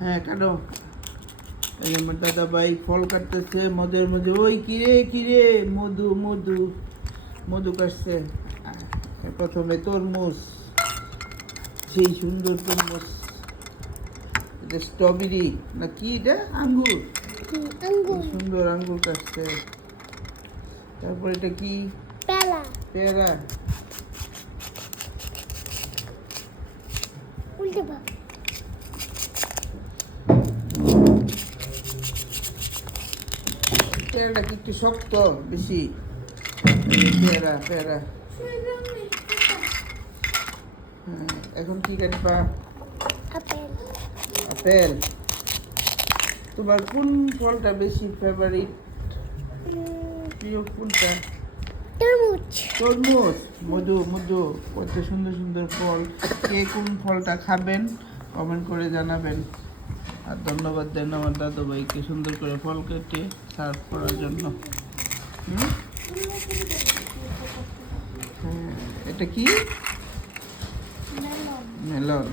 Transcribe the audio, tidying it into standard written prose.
হ্যাঁ কাটো। এই আমার দাদা ভাই ফল কাটতেছে মদের মধ্যে। ওই কিরে কিরে, মধু মধু মধু কাটছে। প্রথমে তরমুজ, সেই সুন্দর তরমুজ। এটা স্ট্রবেরি না কি, এটা আঙ্গুর, সুন্দর আঙ্গুর কাটছে। তারপর এটা কি, পেয়ারা। পেয়ারাটা কি একটু শক্ত বেশি? পেয়ারা পেয়ারা। হ্যাঁ, এখন কি কাটবা? আপেল। তোমার কোন ফলটা বেশি ফেভারিট, প্রিয় কোনটা? তরমুজ। মধু মধু, কত সুন্দর সুন্দর ফল। কে কোন ফলটা খাবেন কমেন্ট করে জানাবেন। আর ধন্যবাদ দেন আমার দাদু ভাইকে সুন্দর করে ফল কেটে সার্ভ করার জন্য। এটা কি? মেলন।